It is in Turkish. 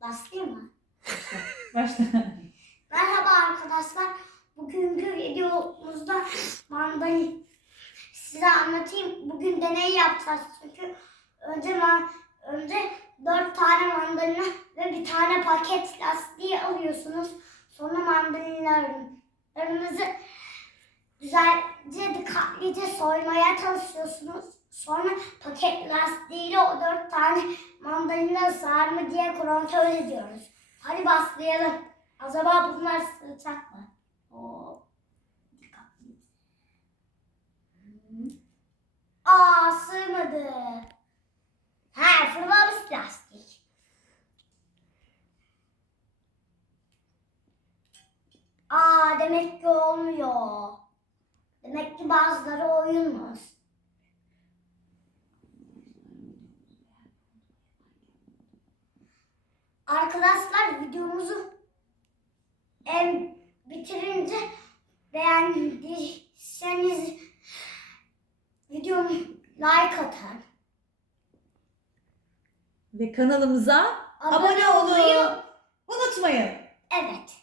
Başlayayım mı? Başla. Merhaba arkadaşlar. Bugünkü videomuzda mandalin size anlatayım. Bugün deney yapacağız çünkü önce önce dört tane mandalina ve bir tane paket lastiği alıyorsunuz. Sonra mandalinlerinizi güzelce dikkatlice soymaya çalışıyorsunuz. Sonra paket lastiğiyle o dört tane mandalina sığar mı diye kontrol ediyoruz. Hadi başlayalım. Acaba bunlar sığacak mı? Oo. Dikkatli. Aa sığmadı. Ha fırlamış lastik. Aa demek ki olmuyor. Demek ki bazıları oyunmuş. Arkadaşlar videomuzu em, bitirince beğendiyseniz videomu like atın. Ve kanalımıza abone olmayı unutmayın. Evet.